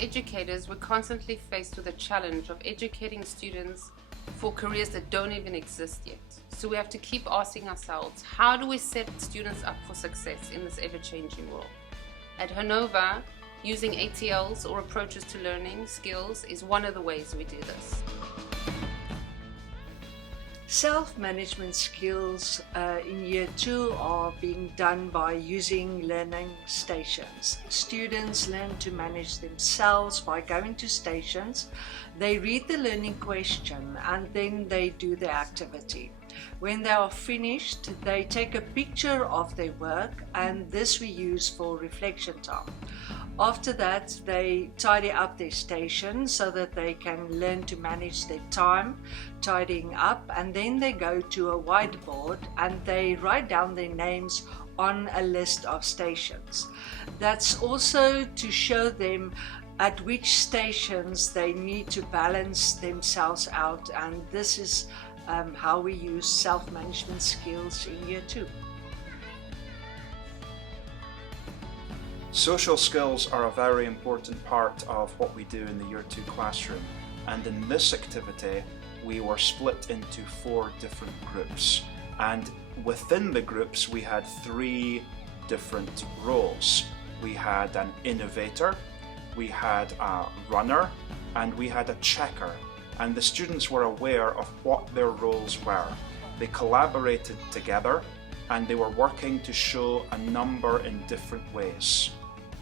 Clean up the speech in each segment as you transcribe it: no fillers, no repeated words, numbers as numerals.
educators, we're constantly faced with the challenge of educating students for careers that don't even exist yet. So we have to keep asking ourselves, how do we set students up for success in this ever-changing world? At Hanova, using ATLs or approaches to learning skills is one of the ways we do this. Self-management skills in Year 2 are being done by using learning stations. Students learn to manage themselves by going to stations. They read the learning question and then they do the activity. When they are finished, they take a picture of their work, and this we use for reflection time. After that, they tidy up their station so that they can learn to manage their time, tidying up, and then they go to a whiteboard and they write down their names on a list of stations. That's also to show them at which stations they need to balance themselves out, and this is how we use self-management skills in Year 2. Social skills are a very important part of what we do in the Year 2 classroom, and in this activity we were split into 4 different groups, and within the groups we had 3 different roles. We had an innovator, we had a runner, and we had a checker, and the students were aware of what their roles were. They collaborated together and they were working to show a number in different ways.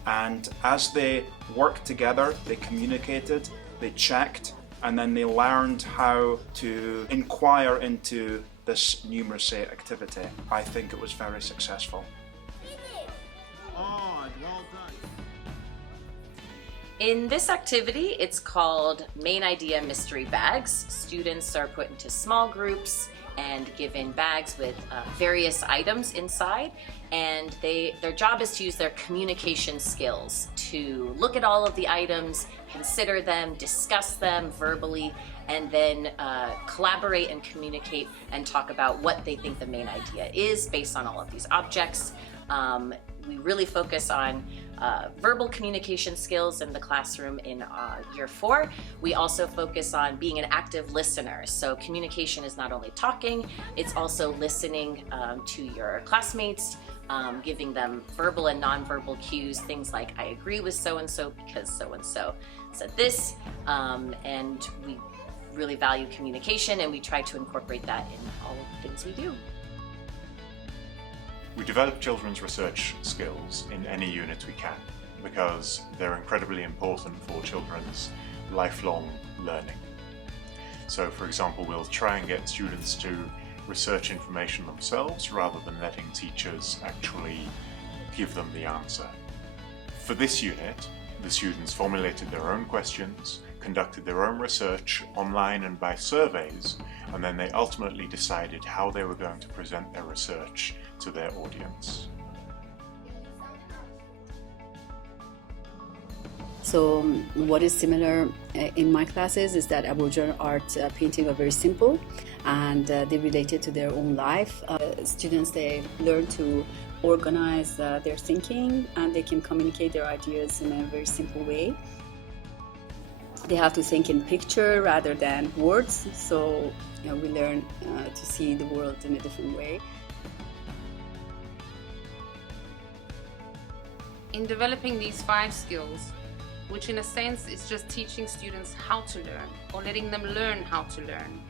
And as they worked together, they communicated, they checked, and then they learned how to inquire into this numeracy activity. I think it was very successful. On, well done. In this activity, it's called Main Idea Mystery Bags. Students are put into small groups and given bags with various items inside, and their job is to use their communication skills to look at all of the items, consider them, discuss them verbally, and then collaborate and communicate and talk about what they think the main idea is based on all of these objects. We really focus on verbal communication skills in the classroom in Year 4. We also focus on being an active listener. So communication is not only talking, it's also listening to your classmates, giving them verbal and nonverbal cues, things like, I agree with so-and-so because so-and-so said this, and we really value communication, and we try to incorporate that in all of the things we do. We develop children's research skills in any unit we can because they're incredibly important for children's lifelong learning. So, for example, we'll try and get students to research information themselves rather than letting teachers actually give them the answer. For this unit, the students formulated their own questions, conducted their own research online and by surveys, and then they ultimately decided how they were going to present their research to their audience. So what is similar in my classes is that Aboriginal art painting are very simple, and they related to their own life. Students, they learn to organize their thinking, and they can communicate their ideas in a very simple way. They have to think in picture rather than words, so we learn to see the world in a different way. In developing these 5 skills, which in a sense is just teaching students how to learn or letting them learn how to learn,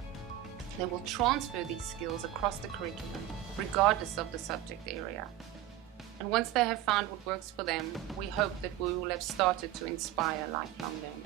they will transfer these skills across the curriculum, regardless of the subject area. And once they have found what works for them, we hope that we will have started to inspire lifelong learning.